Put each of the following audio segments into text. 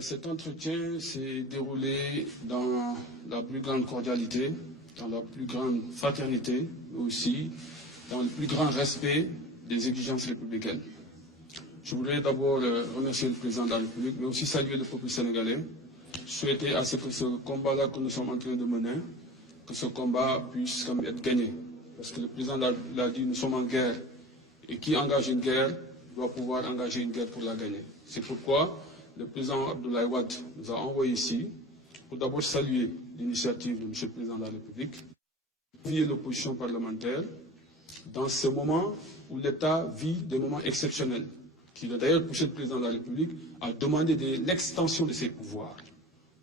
Cet entretien s'est déroulé dans la plus grande cordialité, dans la plus grande fraternité, mais aussi dans le plus grand respect des exigences républicaines. Je voudrais d'abord remercier le président de la République, mais aussi saluer le peuple sénégalais, souhaiter à ce que ce combat-là que nous sommes en train de mener, que ce combat puisse être gagné. Parce que le président l'a dit, nous sommes en guerre, et qui engage une guerre doit pouvoir engager une guerre pour la gagner. C'est pourquoi le président Abdoulaye Wade nous a envoyés ici pour d'abord saluer l'initiative de M. le président de la République, convier l'opposition parlementaire dans ce moment où l'État vit des moments exceptionnels, qui a d'ailleurs poussé le président de la République à demander l'extension de ses pouvoirs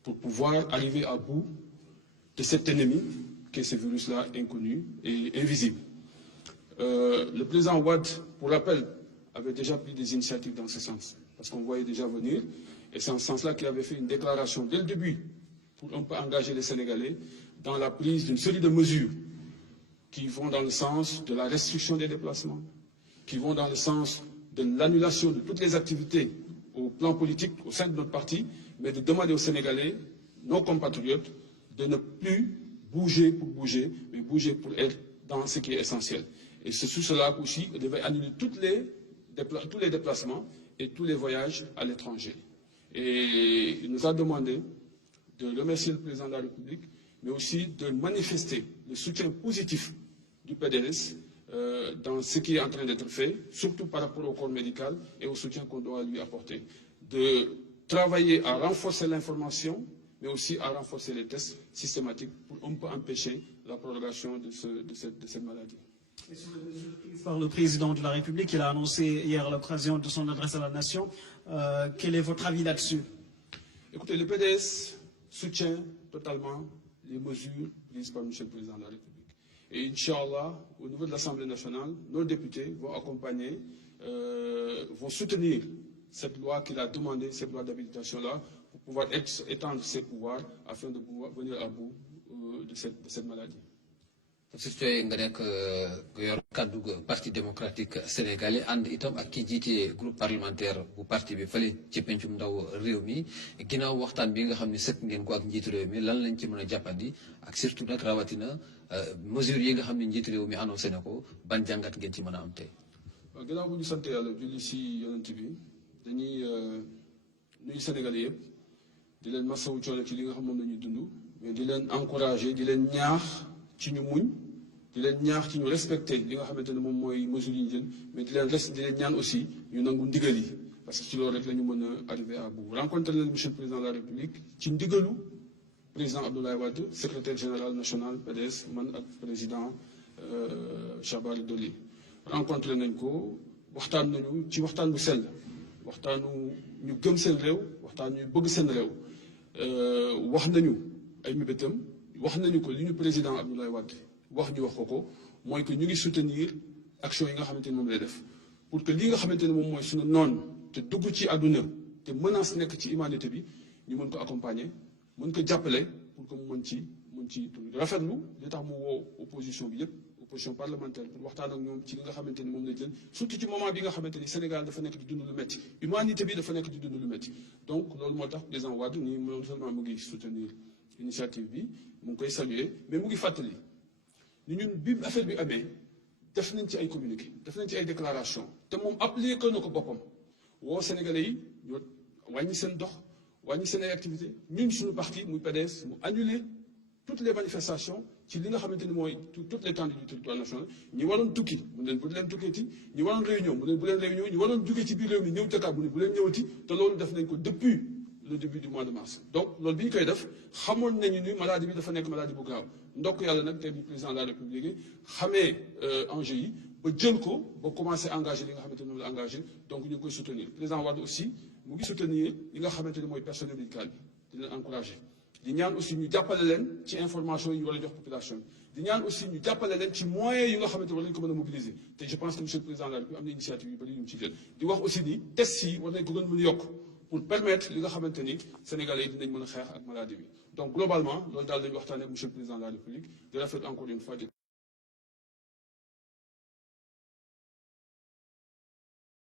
pour pouvoir arriver à bout de cet ennemi qui est ce virus-là inconnu et invisible. Le président Wade, pour rappel, avait déjà pris des initiatives dans ce sens, parce qu'on voyait déjà venir, et c'est en ce sens-là qu'il avait fait une déclaration dès le début pour un peu engager les Sénégalais dans la prise d'une série de mesures qui vont dans le sens de la restriction des déplacements, qui vont dans le sens de l'annulation de toutes les activités au plan politique au sein de notre parti, mais de demander aux Sénégalais, nos compatriotes, de ne plus bouger pour bouger, mais bouger pour être dans ce qui est essentiel. Et c'est sous cela aussi qu'on devait annuler tous les déplacements et tous les voyages à l'étranger. Et il nous a demandé de remercier le président de la République, mais aussi de manifester le soutien positif du PDS dans ce qui est en train d'être fait, surtout par rapport au corps médical et au soutien qu'on doit lui apporter. De travailler à renforcer l'information, mais aussi à renforcer les tests systématiques pour un peu empêcher la prolongation de cette maladie. Et sur les mesures prises par le président de la République, il a annoncé hier à l'occasion de son adresse à la nation. Quel est votre avis là-dessus? Écoutez, le PDS soutient totalement les mesures prises par M. le président de la République. Et Inch'Allah, au niveau de l'Assemblée nationale, nos députés vont accompagner, vont soutenir cette loi qu'il a demandé, cette loi d'habilitation-là, pour pouvoir étendre ses pouvoirs afin de pouvoir venir à bout de cette maladie. surtout nga nekk yor kaddu parti démocratique sénégalais ànd itam ak ki jiite groupe parlementaire bu parti bi fële ci pencum ndaw réew mi ginnaaw waxtaan bi nga xam ne sëkk ngeen ko ak njiitu réew mi lan lañ ci mën a jàppandi ak surtout nag rawatina mesures yi nga xam ne njiitu réew mi annoncé na ko ban jàngat ngeen ci mën a am tey. waaw ginnaaw bu ñu sant yàlla julli si yonent bi dañuy nuyu sénégalais yëpp di leen masawu coono ci li nga xam moom la ñuy dund mais di leen encouragé di leen ñaax ci ñu muñ di leen ñaax ci ñu respecté li nga xamante ne moom mooy mesures yi ñu jël mais di leen ñaan aussi ñu nangu ndigal yi parce que ci loolu rek la ñu mën a arrivé à bout. Rencontré leen monsieur le président de la République ci ndigalu président Abdoulaye Wade secrétaire général national PDS man ak président Chabal Doli rencontré nañ ko waxtaan nañu ci waxtaan bu sell waxtaanu ñu gëm seen réew waxtaan ñu bëgg seen réew wax nañu ay mébétam wax nañu ko li ñu président Abdoulaye Wade wax ñu wax ko mooy que ñu ngi soutenir action yi nga xamante ne moom lay def pour que li nga xamante ne moom mooy suñu noon te dugg ci àdduna te menace nekk ci humanité bi ñu mën ko accompagner mën ko jàppale pour que mu mën ci rafetlu li tax mu woo opposition bi yëpp opposition parlementaire pour waxtaan ak ñoom ci li nga xamante ni moom lay jël surtout ci moment bi nga xamante ni Sénégal dafa nekk di dund lu métti humanité bi dafa nekk di dund lu métti donc loolu moo tax président Wade ni non seulement mu ngi soutenir initiative bi mu ngi koy saluer mais mu ngi fàttali ni ñun bi affaire bi amee def nañ ci ay communiqué def nañ ci ay déclaration te moom appliqué na ko boppam woo Sénégalais yi ñoo wàññi seen dox wàññi seen ay activité ñun suñu parti muy PDS mu annulé toutes les manifestations ci li nga xamante ni mooy toute l'étendue du territoire national ñi waroon tukki mu leen bu leen tukkeeti ñi waroon réunion mu leen bu leen réunion ñi waroon jógee ci biir réew mi ñëw Dakar bu leen ñëwati te loolu def nañ ko depuis le début du mois de mars. Donc loolu bi ñu koy def xamoon nañu ni maladie bi dafa nekk maladie bu grave ndokk yàlla nag tey bi président de la République xamee enjeu yi ba jël ko ba commencé engagé li nga xamante ne moom la engagé donc ñu ngi koy soutenir président Wade aussi mu ngi soutenir li nga xamante ne mooy personnel médical bi di leen encouragé di ñaan aussi ñu jàppale leen ci information yi ñu war a jox population bi di ñaan aussi ñu jàppale leen ci moyens yi nga xamante ne war nañu ko mën a mobiliser te je pense que monsieur le président de la République am na initiative yu bëri yu mu ci jël di wax aussi ni tests yi war nañ ko gën mën a yokk pour permettre li nga xamante ni Sénégalais yi dinañ mën a xeex ak maladie bi donc globalement loolu daal lañu waxtaanee ak monsieur le président de la République di rafetlu encore une fois